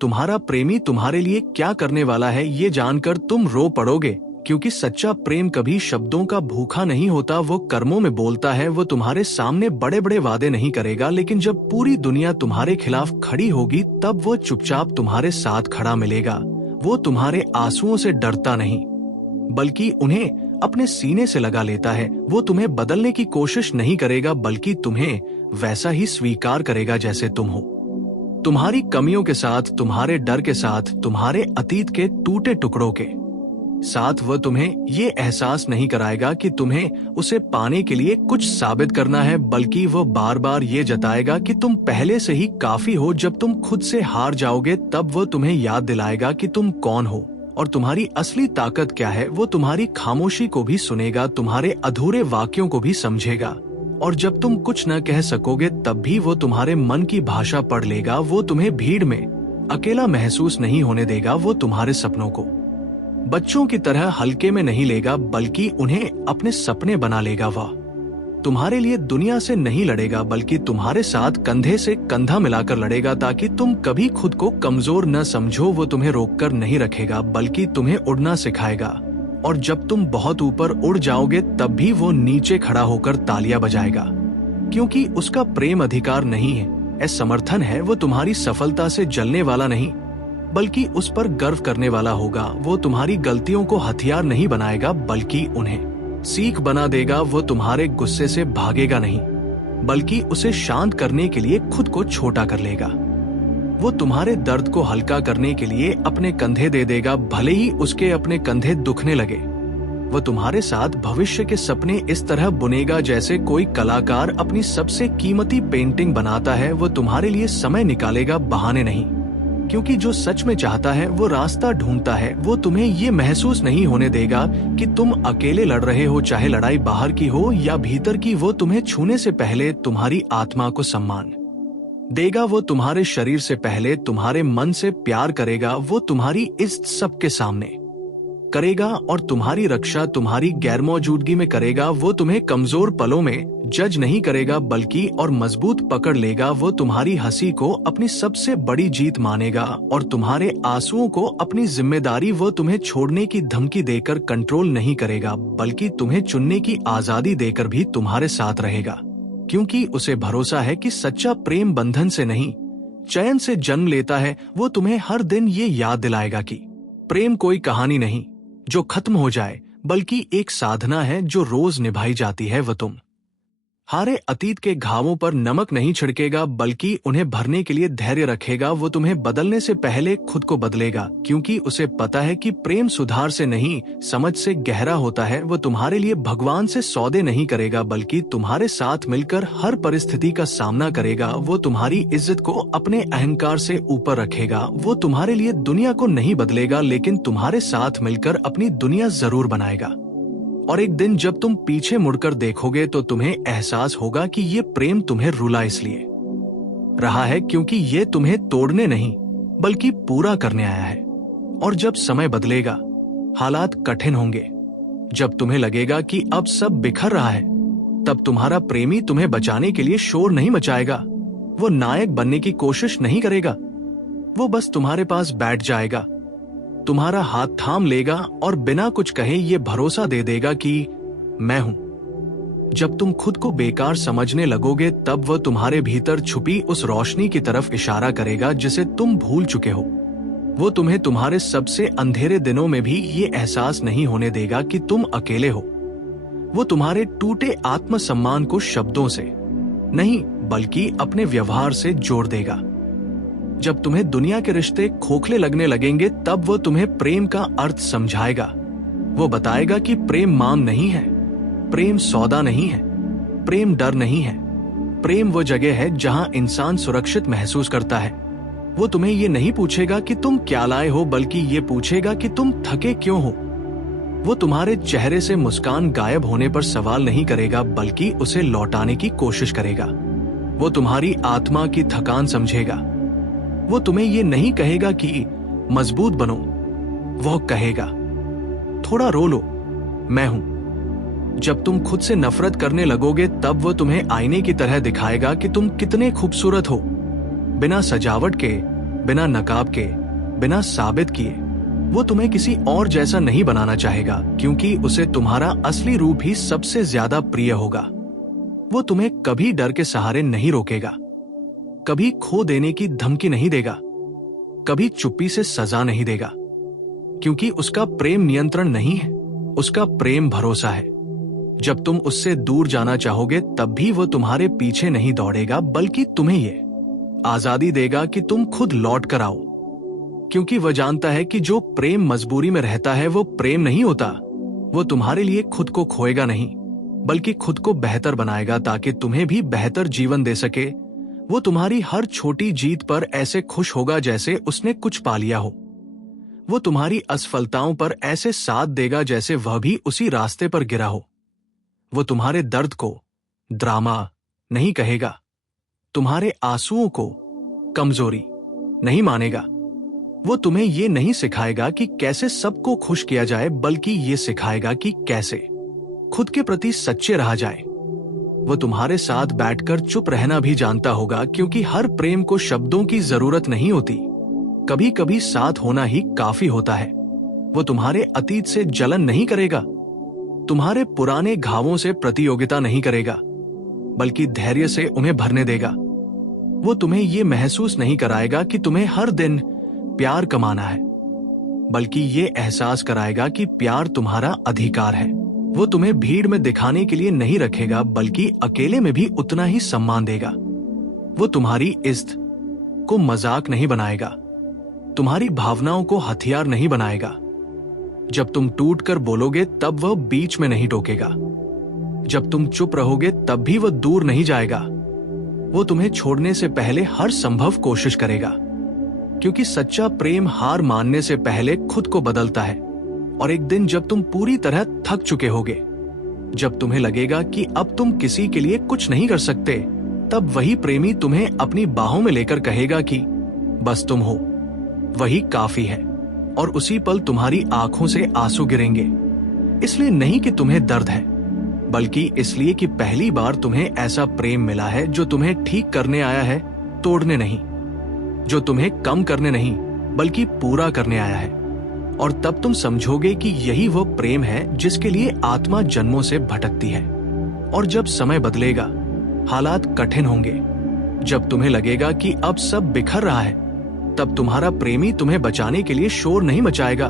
तुम्हारा प्रेमी तुम्हारे लिए क्या करने वाला है ये जानकर तुम रो पड़ोगे, क्योंकि सच्चा प्रेम कभी शब्दों का भूखा नहीं होता, वो कर्मों में बोलता है। वो तुम्हारे सामने बड़े बड़े वादे नहीं करेगा, लेकिन जब पूरी दुनिया तुम्हारे खिलाफ खड़ी होगी तब वो चुपचाप तुम्हारे साथ खड़ा मिलेगा। वो तुम्हारे आंसुओं से डरता नहीं, बल्कि उन्हें अपने सीने से लगा लेता है। वो तुम्हें बदलने की कोशिश नहीं करेगा, बल्कि तुम्हें वैसा ही स्वीकार करेगा जैसे तुम हो। तुम्हारी कमियों के साथ, तुम्हारे डर के साथ, तुम्हारे अतीत के टूटे टुकड़ों के साथ। वह तुम्हें ये एहसास नहीं कराएगा कि तुम्हें उसे पाने के लिए कुछ साबित करना है, बल्कि वह बार बार ये जताएगा कि तुम पहले से ही काफी हो। जब तुम खुद से हार जाओगे तब वह तुम्हें याद दिलाएगा कि तुम कौन हो और तुम्हारी असली ताकत क्या है। वो तुम्हारी खामोशी को भी सुनेगा, तुम्हारे अधूरे वाक्यों को भी समझेगा, और जब तुम कुछ न कह सकोगे तब भी वो तुम्हारे मन की भाषा पढ़ लेगा। वो तुम्हें भीड़ में अकेला महसूस नहीं होने देगा। वो तुम्हारे सपनों को बच्चों की तरह हल्के में नहीं लेगा, बल्कि उन्हें अपने सपने बना लेगा। वह तुम्हारे लिए दुनिया से नहीं लड़ेगा, बल्कि तुम्हारे साथ कंधे से कंधा मिलाकर लड़ेगा, ताकि तुम कभी खुद को कमजोर न समझो। वो तुम्हें रोककर नहीं रखेगा, बल्कि तुम्हें उड़ना सिखाएगा, और जब तुम बहुत ऊपर उड़ जाओगे तब भी वो नीचे खड़ा होकर तालियां बजाएगा, क्योंकि उसका प्रेम अधिकार नहीं है, समर्थन है। वो तुम्हारी सफलता से जलने वाला नहीं, बल्कि उस पर गर्व करने वाला होगा। वो तुम्हारी गलतियों को हथियार नहीं बनाएगा, बल्कि उन्हें सीख बना देगा। वो तुम्हारे गुस्से से भागेगा नहीं, बल्कि उसे शांत करने के लिए खुद को छोटा कर लेगा। वो तुम्हारे दर्द को हल्का करने के लिए अपने कंधे दे देगा, भले ही उसके अपने कंधे दुखने लगे। वो तुम्हारे साथ भविष्य के सपने इस तरह बुनेगा जैसे कोई कलाकार अपनी सबसे कीमती पेंटिंग बनाता है। वो तुम्हारे लिए समय निकालेगा, बहाने नहीं, क्योंकि जो सच में चाहता है वो रास्ता ढूंढता है। वो तुम्हें ये महसूस नहीं होने देगा कि तुम अकेले लड़ रहे हो, चाहे लड़ाई बाहर की हो या भीतर की। वो तुम्हें छूने से पहले तुम्हारी आत्मा को सम्मान देगा। वो तुम्हारे शरीर से पहले तुम्हारे मन से प्यार करेगा। वो तुम्हारी इज्जत सबके सामने करेगा और तुम्हारी रक्षा तुम्हारी गैरमौजूदगी में करेगा। वो तुम्हें कमजोर पलों में जज नहीं करेगा, बल्कि और मजबूत पकड़ लेगा। वो तुम्हारी हंसी को अपनी सबसे बड़ी जीत मानेगा और तुम्हारे आंसुओं को अपनी जिम्मेदारी। वो तुम्हें छोड़ने की धमकी देकर कंट्रोल नहीं करेगा, बल्कि तुम्हें चुनने की आजादी देकर भी तुम्हारे साथ रहेगा, क्योंकि उसे भरोसा है कि सच्चा प्रेम बंधन से नहीं, चयन से जन्म लेता है। वो तुम्हें हर दिन ये याद दिलाएगा कि प्रेम कोई कहानी नहीं जो खत्म हो जाए, बल्कि एक साधना है जो रोज निभाई जाती है। वह तुम हारे अतीत के घावों पर नमक नहीं छिड़केगा, बल्कि उन्हें भरने के लिए धैर्य रखेगा। वो तुम्हें बदलने से पहले खुद को बदलेगा, क्योंकि उसे पता है कि प्रेम सुधार से नहीं, समझ से गहरा होता है। वो तुम्हारे लिए भगवान से सौदे नहीं करेगा, बल्कि तुम्हारे साथ मिलकर हर परिस्थिति का सामना करेगा। वो तुम्हारी इज्जत को अपने अहंकार से ऊपर रखेगा। वो तुम्हारे लिए दुनिया को नहीं बदलेगा, लेकिन तुम्हारे साथ मिलकर अपनी दुनिया जरूर बनाएगा। और एक दिन जब तुम पीछे मुड़कर देखोगे तो तुम्हें एहसास होगा कि ये प्रेम तुम्हें रुला इसलिए रहा है क्योंकि ये तुम्हें तोड़ने नहीं, बल्कि पूरा करने आया है। और जब समय बदलेगा, हालात कठिन होंगे, जब तुम्हें लगेगा कि अब सब बिखर रहा है, तब तुम्हारा प्रेमी तुम्हें बचाने के लिए शोर नहीं मचाएगा। वो नायक बनने की कोशिश नहीं करेगा। वो बस तुम्हारे पास बैठ जाएगा, तुम्हारा हाथ थाम लेगा और बिना कुछ कहे ये भरोसा दे देगा कि मैं हूं। जब तुम खुद को बेकार समझने लगोगे तब वह तुम्हारे भीतर छुपी उस रोशनी की तरफ इशारा करेगा जिसे तुम भूल चुके हो। वो तुम्हें तुम्हारे सबसे अंधेरे दिनों में भी ये एहसास नहीं होने देगा कि तुम अकेले हो। वो तुम्हारे टूटे आत्मसम्मान को शब्दों से नहीं, बल्कि अपने व्यवहार से जोड़ देगा। जब तुम्हें दुनिया के रिश्ते खोखले लगने लगेंगे तब वो तुम्हें प्रेम का अर्थ समझाएगा। वो बताएगा कि प्रेम मांग नहीं है, प्रेम सौदा नहीं है, प्रेम डर नहीं है। प्रेम वो जगह है जहां इंसान सुरक्षित महसूस करता है। वो तुम्हें ये नहीं पूछेगा कि तुम क्या लाए हो, बल्कि ये पूछेगा कि तुम थके क्यों हो। वो तुम्हारे चेहरे से मुस्कान गायब होने पर सवाल नहीं करेगा, बल्कि उसे लौटाने की कोशिश करेगा। वो तुम्हारी आत्मा की थकान समझेगा। वो तुम्हें ये नहीं कहेगा कि मजबूत बनो, वो कहेगा थोड़ा रो लो, मैं हूं। जब तुम खुद से नफरत करने लगोगे तब वो तुम्हें आईने की तरह दिखाएगा कि तुम कितने खूबसूरत हो, बिना सजावट के, बिना नकाब के, बिना साबित किए। वो तुम्हें किसी और जैसा नहीं बनाना चाहेगा, क्योंकि उसे तुम्हारा असली रूप ही सबसे ज्यादा प्रिय होगा। वो तुम्हें कभी डर के सहारे नहीं रोकेगा, कभी खो देने की धमकी नहीं देगा, कभी चुप्पी से सजा नहीं देगा, क्योंकि उसका प्रेम नियंत्रण नहीं है, उसका प्रेम भरोसा है। जब तुम उससे दूर जाना चाहोगे तब भी वो तुम्हारे पीछे नहीं दौड़ेगा, बल्कि तुम्हें ये आजादी देगा कि तुम खुद लौट कर आओ, क्योंकि वह जानता है कि जो प्रेम मजबूरी में रहता है वो प्रेम नहीं होता। वो तुम्हारे लिए खुद को खोएगा नहीं, बल्कि खुद को बेहतर बनाएगा ताकि तुम्हें भी बेहतर जीवन दे सके। वो तुम्हारी हर छोटी जीत पर ऐसे खुश होगा जैसे उसने कुछ पा लिया हो। वो तुम्हारी असफलताओं पर ऐसे साथ देगा जैसे वह भी उसी रास्ते पर गिरा हो। वो तुम्हारे दर्द को ड्रामा नहीं कहेगा, तुम्हारे आंसुओं को कमजोरी नहीं मानेगा। वो तुम्हें ये नहीं सिखाएगा कि कैसे सबको खुश किया जाए, बल्कि ये सिखाएगा कि कैसे खुद के प्रति सच्चे रहा जाए। वो तुम्हारे साथ बैठकर चुप रहना भी जानता होगा, क्योंकि हर प्रेम को शब्दों की जरूरत नहीं होती, कभी कभी साथ होना ही काफी होता है। वो तुम्हारे अतीत से जलन नहीं करेगा, तुम्हारे पुराने घावों से प्रतियोगिता नहीं करेगा, बल्कि धैर्य से उन्हें भरने देगा। वो तुम्हें ये महसूस नहीं कराएगा कि तुम्हें हर दिन प्यार कमाना है, बल्कि ये एहसास कराएगा कि प्यार तुम्हारा अधिकार है। वो तुम्हें भीड़ में दिखाने के लिए नहीं रखेगा, बल्कि अकेले में भी उतना ही सम्मान देगा। वो तुम्हारी इज्जत को मजाक नहीं बनाएगा, तुम्हारी भावनाओं को हथियार नहीं बनाएगा। जब तुम टूट कर बोलोगे तब वह बीच में नहीं टोकेगा, जब तुम चुप रहोगे तब भी वह दूर नहीं जाएगा। वो तुम्हें छोड़ने से पहले हर संभव कोशिश करेगा, क्योंकि सच्चा प्रेम हार मानने से पहले खुद को बदलता है। और एक दिन जब तुम पूरी तरह थक चुके होगे, जब तुम्हें लगेगा कि अब तुम किसी के लिए कुछ नहीं कर सकते, तब वही प्रेमी तुम्हें अपनी बाहों में लेकर कहेगा कि बस तुम हो, वही काफी है। और उसी पल तुम्हारी आंखों से आंसू गिरेंगे, इसलिए नहीं कि तुम्हें दर्द है, बल्कि इसलिए कि पहली बार तुम्हें ऐसा प्रेम मिला है जो तुम्हें ठीक करने आया है, तोड़ने नहीं, जो तुम्हें कम करने नहीं बल्कि पूरा करने आया है। और तब तुम समझोगे कि यही वो प्रेम है जिसके लिए आत्मा जन्मों से भटकती है। और जब समय बदलेगा, हालात कठिन होंगे, जब तुम्हें लगेगा कि अब सब बिखर रहा है, तब तुम्हारा प्रेमी तुम्हें बचाने के लिए शोर नहीं मचाएगा,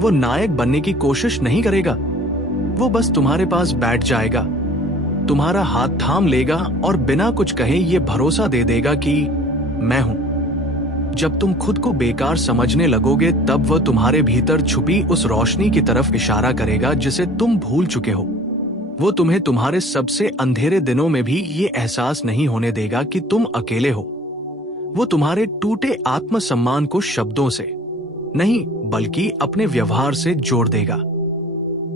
वो नायक बनने की कोशिश नहीं करेगा। वो बस तुम्हारे पास बैठ जाएगा, तुम्हारा हाथ थाम लेगा और बिना कुछ कहे ये भरोसा दे देगा कि मैं हूं। जब तुम खुद को बेकार समझने लगोगे, तब वह तुम्हारे भीतर छुपी उस रोशनी की तरफ इशारा करेगा जिसे तुम भूल चुके हो। वो तुम्हें तुम्हारे सबसे अंधेरे दिनों में भी ये एहसास नहीं होने देगा कि तुम अकेले हो। वो तुम्हारे टूटे आत्मसम्मान को शब्दों से नहीं, बल्कि अपने व्यवहार से जोड़ देगा।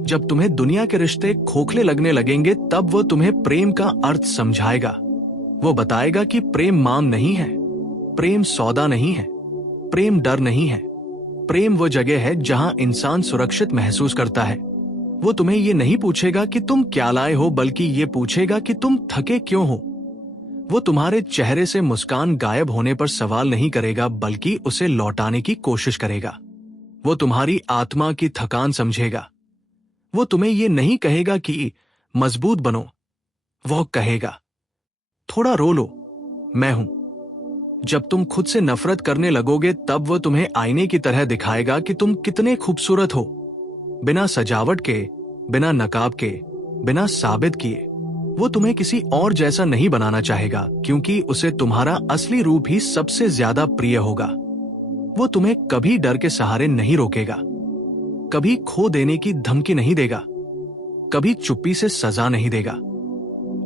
जब तुम्हें दुनिया के रिश्ते खोखले लगने लगेंगे, तब वो तुम्हें प्रेम का अर्थ समझाएगा। वो बताएगा कि प्रेम मांग नहीं है, प्रेम सौदा नहीं है, प्रेम डर नहीं है, प्रेम वो जगह है जहां इंसान सुरक्षित महसूस करता है। वो तुम्हें ये नहीं पूछेगा कि तुम क्या लाए हो, बल्कि ये पूछेगा कि तुम थके क्यों हो। वो तुम्हारे चेहरे से मुस्कान गायब होने पर सवाल नहीं करेगा, बल्कि उसे लौटाने की कोशिश करेगा। वो तुम्हारी आत्मा की थकान समझेगा। वो तुम्हें ये नहीं कहेगा कि मजबूत बनो, वो कहेगा थोड़ा रो लो, मैं हूं। जब तुम खुद से नफरत करने लगोगे, तब वो तुम्हें आईने की तरह दिखाएगा कि तुम कितने खूबसूरत हो, बिना सजावट के, बिना नकाब के, बिना साबित किए। वो तुम्हें किसी और जैसा नहीं बनाना चाहेगा, क्योंकि उसे तुम्हारा असली रूप ही सबसे ज्यादा प्रिय होगा। वो तुम्हें कभी डर के सहारे नहीं रोकेगा, कभी खो देने की धमकी नहीं देगा, कभी चुप्पी से सजा नहीं देगा,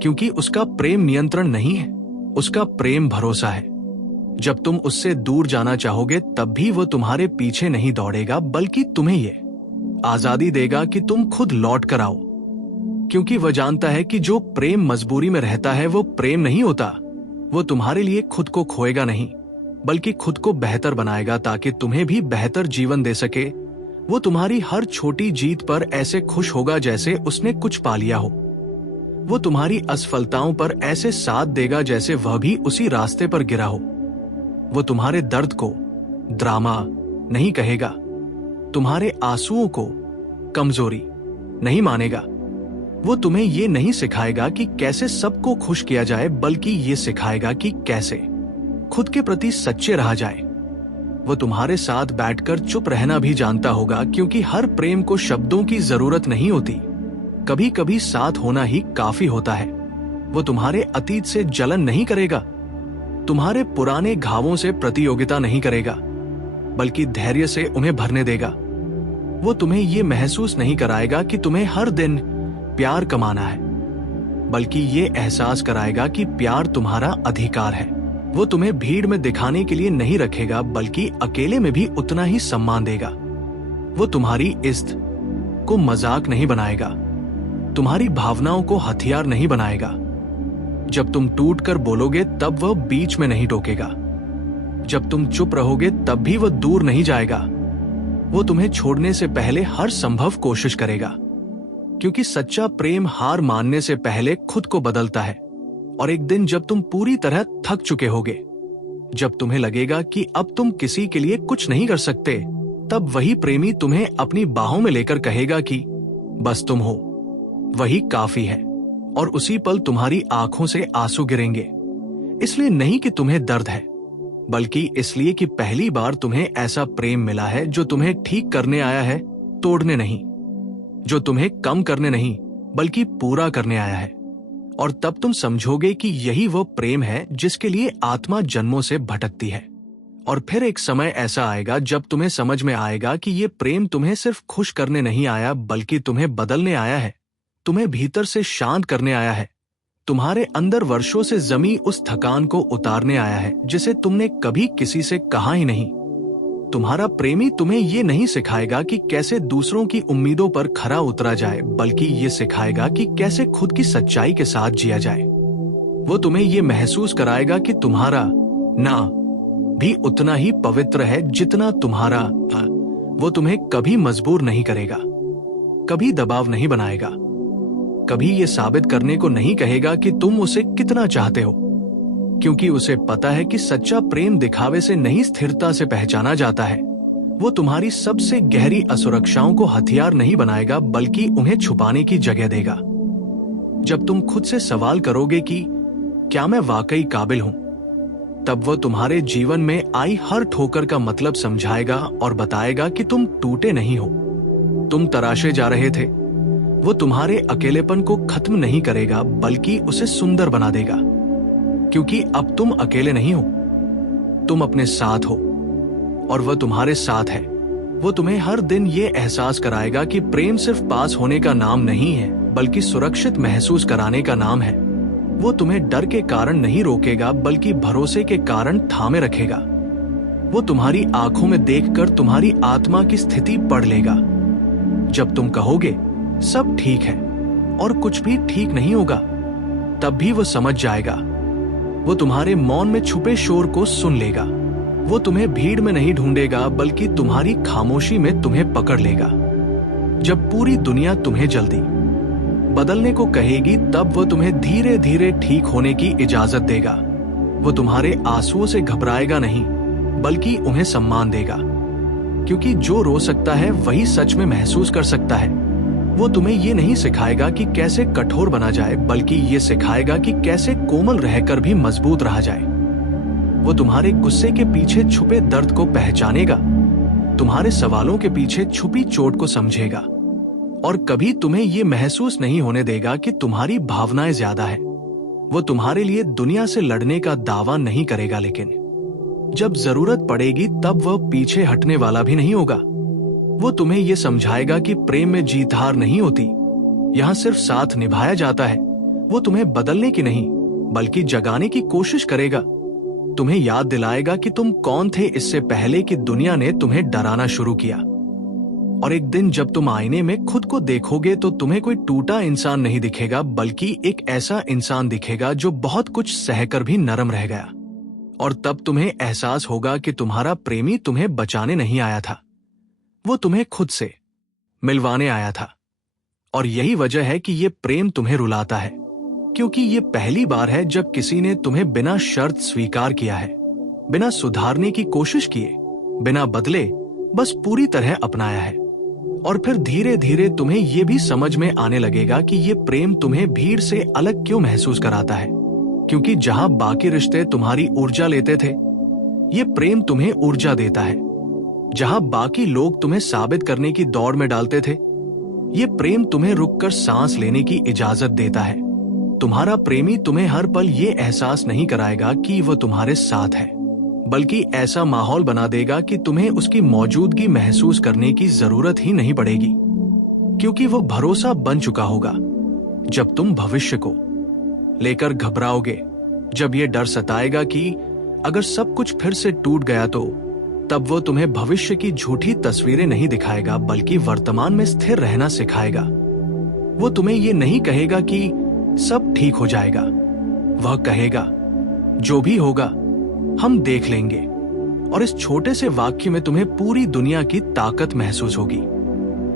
क्योंकि उसका प्रेम नियंत्रण नहीं है, उसका प्रेम भरोसा है। जब तुम उससे दूर जाना चाहोगे, तब भी वो तुम्हारे पीछे नहीं दौड़ेगा, बल्कि तुम्हें ये आजादी देगा कि तुम खुद लौट कर आओ, क्योंकि वह जानता है कि जो प्रेम मजबूरी में रहता है वो प्रेम नहीं होता। वो तुम्हारे लिए खुद को खोएगा नहीं, बल्कि खुद को बेहतर बनाएगा ताकि तुम्हें भी बेहतर जीवन दे सके। वो तुम्हारी हर छोटी जीत पर ऐसे खुश होगा जैसे उसने कुछ पा लिया हो। वो तुम्हारी असफलताओं पर ऐसे साथ देगा जैसे वह भी उसी रास्ते पर गिरा हो। वो तुम्हारे दर्द को ड्रामा नहीं कहेगा, तुम्हारे आंसुओं को कमजोरी नहीं मानेगा। वो तुम्हें ये नहीं सिखाएगा कि कैसे सबको खुश किया जाए, बल्कि ये सिखाएगा कि कैसे खुद के प्रति सच्चे रहा जाए। वो तुम्हारे साथ बैठकर चुप रहना भी जानता होगा, क्योंकि हर प्रेम को शब्दों की जरूरत नहीं होती, कभी कभी साथ होना ही काफी होता है। वो तुम्हारे अतीत से जलन नहीं करेगा, तुम्हारे पुराने घावों से प्रतियोगिता नहीं करेगा, बल्कि धैर्य से उन्हें भरने देगा। वो तुम्हें ये महसूस नहीं कराएगा कि तुम्हें हर दिन प्यार कमाना है, बल्कि ये एहसास कराएगा कि प्यार तुम्हारा अधिकार है। वो तुम्हें भीड़ में दिखाने के लिए नहीं रखेगा, बल्कि अकेले में भी उतना ही सम्मान देगा। वो तुम्हारी इज्जत को मजाक नहीं बनाएगा, तुम्हारी भावनाओं को हथियार नहीं बनाएगा। जब तुम टूट कर बोलोगे तब वह बीच में नहीं टोकेगा, जब तुम चुप रहोगे तब भी वह दूर नहीं जाएगा। वो तुम्हें छोड़ने से पहले हर संभव कोशिश करेगा, क्योंकि सच्चा प्रेम हार मानने से पहले खुद को बदलता है। और एक दिन जब तुम पूरी तरह थक चुके होगे, जब तुम्हें लगेगा कि अब तुम किसी के लिए कुछ नहीं कर सकते, तब वही प्रेमी तुम्हें अपनी बाहों में लेकर कहेगा कि बस तुम हो, वही काफी है। और उसी पल तुम्हारी आंखों से आंसू गिरेंगे, इसलिए नहीं कि तुम्हें दर्द है, बल्कि इसलिए कि पहली बार तुम्हें ऐसा प्रेम मिला है जो तुम्हें ठीक करने आया है, तोड़ने नहीं, जो तुम्हें कम करने नहीं बल्कि पूरा करने आया है। और तब तुम समझोगे कि यही वो प्रेम है जिसके लिए आत्मा जन्मों से भटकती है। और फिर एक समय ऐसा आएगा जब तुम्हें समझ में आएगा कि ये प्रेम तुम्हें सिर्फ खुश करने नहीं आया, बल्कि तुम्हें बदलने आया है, तुम्हें भीतर से शांत करने आया है, तुम्हारे अंदर वर्षों से जमी उस थकान को उतारने आया है जिसे तुमने कभी किसी से कहा ही नहीं। तुम्हारा प्रेमी तुम्हें ये नहीं सिखाएगा कि कैसे दूसरों की उम्मीदों पर खरा उतरा जाए, बल्कि ये सिखाएगा कि कैसे खुद की सच्चाई के साथ जिया जाए। वो तुम्हें ये महसूस कराएगा कि तुम्हारा ना भी उतना ही पवित्र है जितना तुम्हारा था। वो तुम्हें कभी मजबूर नहीं करेगा, कभी दबाव नहीं बनाएगा, कभी ये साबित करने को नहीं कहेगा कि तुम उसे कितना चाहते हो, क्योंकि उसे पता है कि सच्चा प्रेम दिखावे से नहीं स्थिरता से पहचाना जाता है। वो तुम्हारी सबसे गहरी असुरक्षाओं को हथियार नहीं बनाएगा, बल्कि उन्हें छुपाने की जगह देगा। जब तुम खुद से सवाल करोगे कि क्या मैं वाकई काबिल हूं, तब वो तुम्हारे जीवन में आई हर ठोकर का मतलब समझाएगा और बताएगा कि तुम टूटे नहीं हो, तुम तराशे जा रहे थे। वो तुम्हारे अकेलेपन को खत्म नहीं करेगा, बल्कि उसे सुंदर बना देगा, क्योंकि अब तुम अकेले नहीं हो, तुम अपने साथ हो और वह तुम्हारे साथ है। वो तुम्हें हर दिन ये एहसास कराएगा कि प्रेम सिर्फ पास होने का नाम नहीं है, बल्कि सुरक्षित महसूस कराने का नाम है। वो तुम्हें डर के कारण नहीं रोकेगा, बल्कि भरोसे के कारण थामे रखेगा। वो तुम्हारी आंखों में देखकर तुम्हारी आत्मा की स्थिति पढ़ लेगा। जब तुम कहोगे सब ठीक है और कुछ भी ठीक नहीं होगा, तब भी वो समझ जाएगा। वो तुम्हारे मौन में छुपे शोर को सुन लेगा। वो तुम्हें भीड़ में नहीं ढूंढेगा, बल्कि तुम्हारी खामोशी में तुम्हें पकड़ लेगा। जब पूरी दुनिया तुम्हें जल्दी बदलने को कहेगी, तब वो तुम्हें धीरे धीरे ठीक होने की इजाजत देगा। वो तुम्हारे आंसुओं से घबराएगा नहीं, बल्कि उन्हें सम्मान देगा, क्योंकि जो रो सकता है वही सच में महसूस कर सकता है। वो तुम्हें ये नहीं सिखाएगा कि कैसे कठोर बना जाए, बल्कि ये सिखाएगा कि कैसे कोमल रहकर भी मजबूत रहा जाए। वो तुम्हारे गुस्से के पीछे छुपे दर्द को पहचानेगा, तुम्हारे सवालों के पीछे छुपी चोट को समझेगा, और कभी तुम्हें ये महसूस नहीं होने देगा कि तुम्हारी भावनाएं ज्यादा है। वो तुम्हारे लिए दुनिया से लड़ने का दावा नहीं करेगा, लेकिन जब जरूरत पड़ेगी तब वह पीछे हटने वाला भी नहीं होगा। वो तुम्हें यह समझाएगा कि प्रेम में जीत हार नहीं होती, यहाँ सिर्फ साथ निभाया जाता है। वो तुम्हें बदलने की नहीं, बल्कि जगाने की कोशिश करेगा। तुम्हें याद दिलाएगा कि तुम कौन थे इससे पहले कि दुनिया ने तुम्हें डराना शुरू किया। और एक दिन जब तुम आईने में खुद को देखोगे तो तुम्हें कोई टूटा इंसान नहीं दिखेगा, बल्कि एक ऐसा इंसान दिखेगा जो बहुत कुछ सहकर भी नरम रह गया। और तब तुम्हें एहसास होगा कि तुम्हारा प्रेमी तुम्हें बचाने नहीं आया था, वो तुम्हें खुद से मिलवाने आया था। और यही वजह है कि ये प्रेम तुम्हें रुलाता है, क्योंकि ये पहली बार है जब किसी ने तुम्हें बिना शर्त स्वीकार किया है, बिना सुधारने की कोशिश किए, बिना बदले बस पूरी तरह अपनाया है। और फिर धीरे धीरे तुम्हें ये भी समझ में आने लगेगा कि ये प्रेम तुम्हें भीड़ से अलग क्यों महसूस कराता है। क्योंकि जहां बाकी रिश्ते तुम्हारी ऊर्जा लेते थे, ये प्रेम तुम्हें ऊर्जा देता है। जहां बाकी लोग तुम्हें साबित करने की दौड़ में डालते थे, ये प्रेम तुम्हें रुककर सांस लेने की इजाजत देता है। तुम्हारा प्रेमी तुम्हें हर पल ये एहसास नहीं कराएगा कि वह तुम्हारे साथ है, बल्कि ऐसा माहौल बना देगा कि तुम्हें उसकी मौजूदगी महसूस करने की जरूरत ही नहीं पड़ेगी, क्योंकि वो भरोसा बन चुका होगा। जब तुम भविष्य को लेकर घबराओगे, जब ये डर सताएगा कि अगर सब कुछ फिर से टूट गया तो, तब वो तुम्हें भविष्य की झूठी तस्वीरें नहीं दिखाएगा, बल्कि वर्तमान में स्थिर रहना सिखाएगा। वो तुम्हें ये नहीं कहेगा कि सब ठीक हो जाएगा। वह कहेगा, जो भी होगा हम देख लेंगे। और इस छोटे से वाक्य में तुम्हें पूरी दुनिया की ताकत महसूस होगी।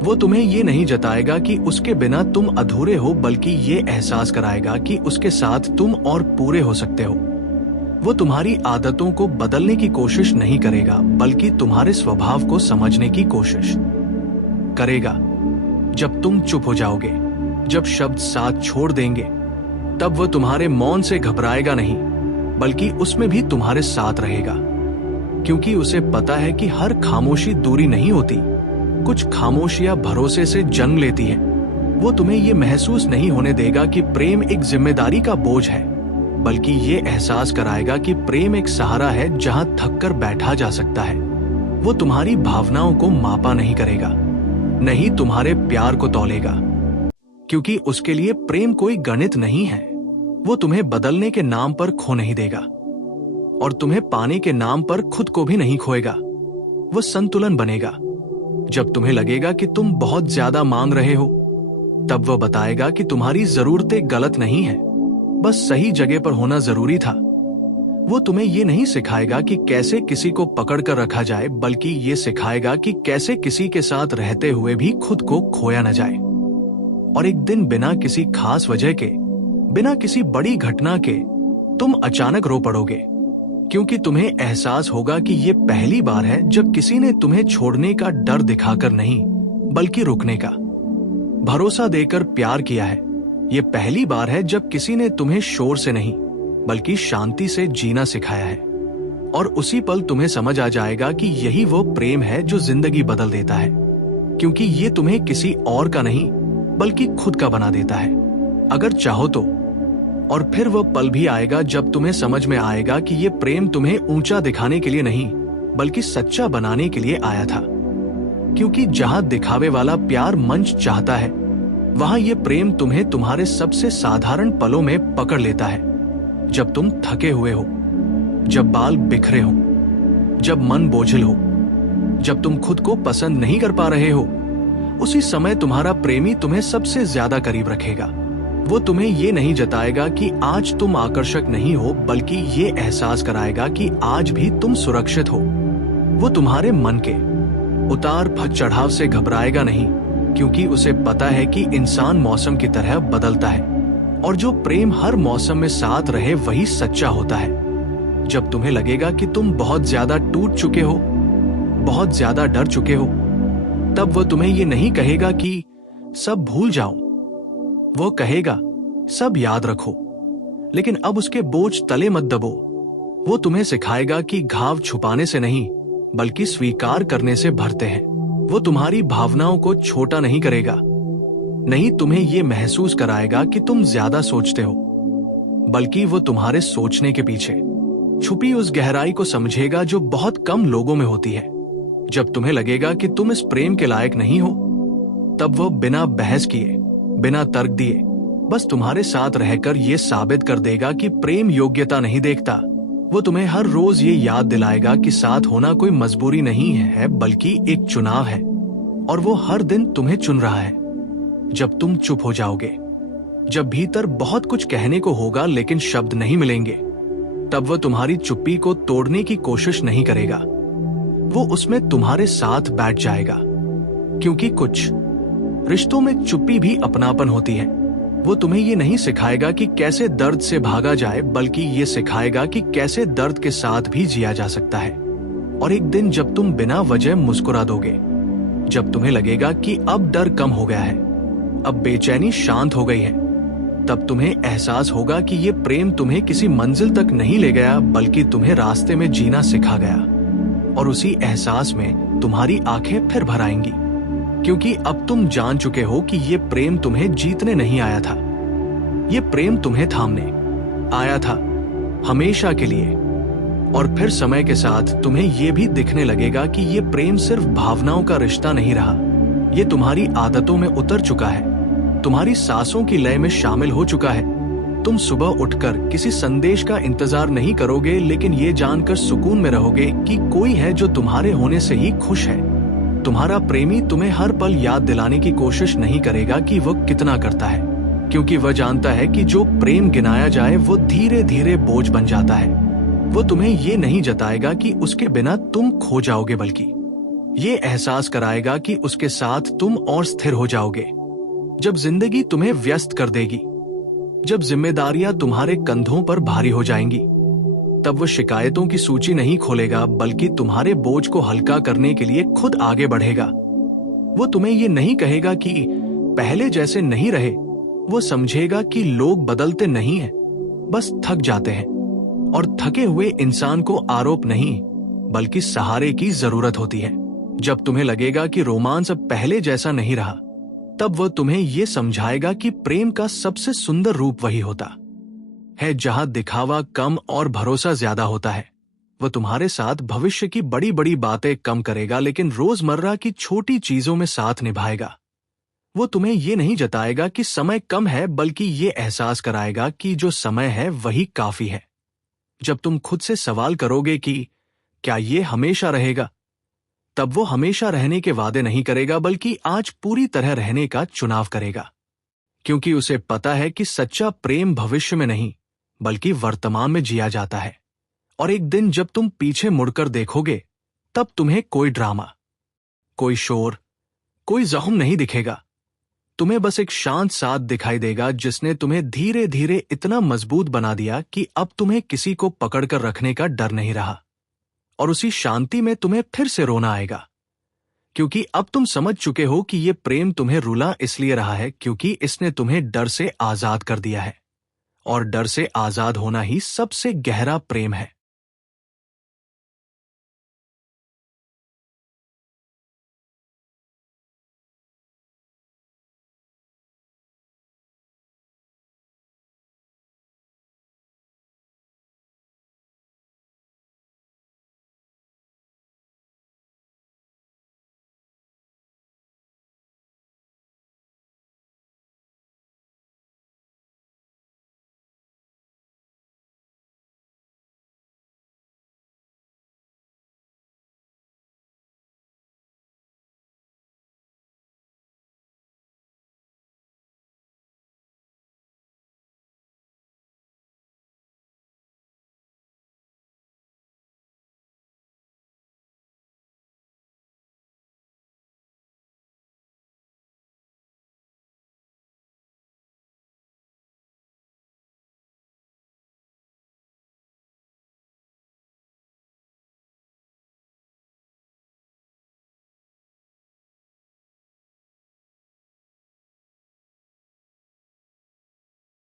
वो तुम्हें ये नहीं जताएगा कि उसके बिना तुम अधूरे हो, बल्कि ये एहसास कराएगा कि उसके साथ तुम और पूरे हो सकते हो। वो तुम्हारी आदतों को बदलने की कोशिश नहीं करेगा, बल्कि तुम्हारे स्वभाव को समझने की कोशिश करेगा। जब तुम चुप हो जाओगे, जब शब्द साथ छोड़ देंगे, तब वह तुम्हारे मौन से घबराएगा नहीं, बल्कि उसमें भी तुम्हारे साथ रहेगा। क्योंकि उसे पता है कि हर खामोशी दूरी नहीं होती, कुछ खामोशियां भरोसे से जन्म लेती है। वो तुम्हें ये महसूस नहीं होने देगा कि प्रेम एक जिम्मेदारी का बोझ है, बल्कि ये एहसास कराएगा कि प्रेम एक सहारा है जहां थककर बैठा जा सकता है। वो तुम्हारी भावनाओं को मापा नहीं करेगा, नहीं तुम्हारे प्यार को तौलेगा, क्योंकि उसके लिए प्रेम कोई गणित नहीं है। वो तुम्हें बदलने के नाम पर खो नहीं देगा, और तुम्हें पाने के नाम पर खुद को भी नहीं खोएगा। वो संतुलन बनेगा। जब तुम्हें लगेगा कि तुम बहुत ज्यादा मांग रहे हो, तब वह बताएगा कि तुम्हारी जरूरतें गलत नहीं है, बस सही जगह पर होना जरूरी था। वो तुम्हें ये नहीं सिखाएगा कि कैसे किसी को पकड़ कर रखा जाए, बल्कि ये सिखाएगा कि कैसे किसी के साथ रहते हुए भी खुद को खोया न जाए। और एक दिन बिना किसी खास वजह के, बिना किसी बड़ी घटना के, तुम अचानक रो पड़ोगे, क्योंकि तुम्हें एहसास होगा कि ये पहली बार है जब किसी ने तुम्हें छोड़ने का डर दिखाकर नहीं, बल्कि रुकने का भरोसा देकर प्यार किया है। ये पहली बार है जब किसी ने तुम्हें शोर से नहीं, बल्कि शांति से जीना सिखाया है। और उसी पल तुम्हें समझ आ जाएगा कि यही वो प्रेम है जो जिंदगी बदल देता है, क्योंकि ये तुम्हें किसी और का नहीं, बल्कि खुद का बना देता है, अगर चाहो तो। और फिर वो पल भी आएगा जब तुम्हें समझ में आएगा कि ये प्रेम तुम्हें ऊंचा दिखाने के लिए नहीं, बल्कि सच्चा बनाने के लिए आया था। क्योंकि जहां दिखावे वाला प्यार मंच चाहता है, वहां ये प्रेम तुम्हें तुम्हारे सबसे साधारण पलों में पकड़ लेता है। जब तुम थके हुए हो, जब बाल बिखरे हो, जब मन बोझिल हो, जब तुम खुद को पसंद नहीं कर पा रहे हो, उसी समय तुम्हारा प्रेमी तुम्हें सबसे ज्यादा करीब रखेगा। वो तुम्हें ये नहीं जताएगा कि आज तुम आकर्षक नहीं हो, बल्कि ये एहसास कराएगा कि आज भी तुम सुरक्षित हो। वो तुम्हारे मन के उतार चढ़ाव से घबराएगा नहीं, क्योंकि उसे पता है कि इंसान मौसम की तरह बदलता है, और जो प्रेम हर मौसम में साथ रहे वही सच्चा होता है। जब तुम्हें लगेगा कि तुम बहुत ज्यादा टूट चुके हो, बहुत ज्यादा डर चुके हो, तब वो तुम्हें ये नहीं कहेगा कि सब भूल जाओ। वो कहेगा, सब याद रखो, लेकिन अब उसके बोझ तले मत दबो। वो तुम्हें सिखाएगा कि घाव छुपाने से नहीं, बल्कि स्वीकार करने से भरते हैं। वो तुम्हारी भावनाओं को छोटा नहीं करेगा, नहीं तुम्हें ये महसूस कराएगा कि तुम ज्यादा सोचते हो, बल्कि वो तुम्हारे सोचने के पीछे छुपी उस गहराई को समझेगा जो बहुत कम लोगों में होती है। जब तुम्हें लगेगा कि तुम इस प्रेम के लायक नहीं हो, तब वो बिना बहस किए, बिना तर्क दिए, बस तुम्हारे साथ रहकर ये साबित कर देगा कि प्रेम योग्यता नहीं देखता। वो तुम्हें हर रोज ये याद दिलाएगा कि साथ होना कोई मजबूरी नहीं है, बल्कि एक चुनाव है, और वो हर दिन तुम्हें चुन रहा है। जब तुम चुप हो जाओगे, जब भीतर बहुत कुछ कहने को होगा लेकिन शब्द नहीं मिलेंगे, तब वो तुम्हारी चुप्पी को तोड़ने की कोशिश नहीं करेगा। वो उसमें तुम्हारे साथ बैठ जाएगा, क्योंकि कुछ रिश्तों में चुप्पी भी अपनापन होती है। वो तुम्हें ये नहीं सिखाएगा कि कैसे दर्द से भागा जाए, बल्कि ये सिखाएगा कि कैसे दर्द के साथ भी जिया जा सकता है। और एक दिन जब तुम बिना वजह मुस्कुरा दोगे, जब तुम्हें लगेगा कि अब डर कम हो गया है, अब बेचैनी शांत हो गई है, तब तुम्हें एहसास होगा कि ये प्रेम तुम्हें किसी मंजिल तक नहीं ले गया बल्कि तुम्हें रास्ते में जीना सिखा गया। और उसी एहसास में तुम्हारी आंखें फिर भर आएंगी, क्योंकि अब तुम जान चुके हो कि ये प्रेम तुम्हें जीतने नहीं आया था, ये प्रेम तुम्हें थामने आया था, हमेशा के लिए। और फिर समय के साथ तुम्हें यह भी दिखने लगेगा कि ये प्रेम सिर्फ भावनाओं का रिश्ता नहीं रहा, ये तुम्हारी आदतों में उतर चुका है, तुम्हारी सांसों की लय में शामिल हो चुका है। तुम सुबह उठकर किसी संदेश का इंतजार नहीं करोगे, लेकिन ये जानकर सुकून में रहोगे कि कोई है जो तुम्हारे होने से ही खुश है। तुम्हारा प्रेमी तुम्हें हर पल याद दिलाने की कोशिश नहीं करेगा कि वह कितना करता है, क्योंकि वह जानता है कि जो प्रेम गिनाया जाए वो धीरे धीरे बोझ बन जाता है। वो तुम्हें ये नहीं जताएगा कि उसके बिना तुम खो जाओगे, बल्कि ये एहसास कराएगा कि उसके साथ तुम और स्थिर हो जाओगे। जब जिंदगी तुम्हें व्यस्त कर देगी, जब जिम्मेदारियां तुम्हारे कंधों पर भारी हो जाएंगी, तब वो शिकायतों की सूची नहीं खोलेगा बल्कि तुम्हारे बोझ को हल्का करने के लिए खुद आगे बढ़ेगा। वो तुम्हें ये नहीं कहेगा कि पहले जैसे नहीं रहे, वो समझेगा कि लोग बदलते नहीं हैं, बस थक जाते हैं। और थके हुए इंसान को आरोप नहीं बल्कि सहारे की जरूरत होती है। जब तुम्हें लगेगा कि रोमांस अब पहले जैसा नहीं रहा, तब वह तुम्हें यह समझाएगा कि प्रेम का सबसे सुंदर रूप वही होता है जहां दिखावा कम और भरोसा ज्यादा होता है। वह तुम्हारे साथ भविष्य की बड़ी बड़ी बातें कम करेगा, लेकिन रोजमर्रा की छोटी चीजों में साथ निभाएगा। वो तुम्हें यह नहीं जताएगा कि समय कम है, बल्कि ये एहसास कराएगा कि जो समय है वही काफी है। जब तुम खुद से सवाल करोगे कि क्या ये हमेशा रहेगा, तब वो हमेशा रहने के वादे नहीं करेगा बल्कि आज पूरी तरह रहने का चुनाव करेगा, क्योंकि उसे पता है कि सच्चा प्रेम भविष्य में नहीं बल्कि वर्तमान में जिया जाता है। और एक दिन जब तुम पीछे मुड़कर देखोगे, तब तुम्हें कोई ड्रामा, कोई शोर, कोई जख्म नहीं दिखेगा। तुम्हें बस एक शांत साथ दिखाई देगा जिसने तुम्हें धीरे धीरे इतना मजबूत बना दिया कि अब तुम्हें किसी को पकड़कर रखने का डर नहीं रहा। और उसी शांति में तुम्हें फिर से रोना आएगा, क्योंकि अब तुम समझ चुके हो कि ये प्रेम तुम्हें रुला इसलिए रहा है क्योंकि इसने तुम्हें डर से आजाद कर दिया है। और डर से आजाद होना ही सबसे गहरा प्रेम है।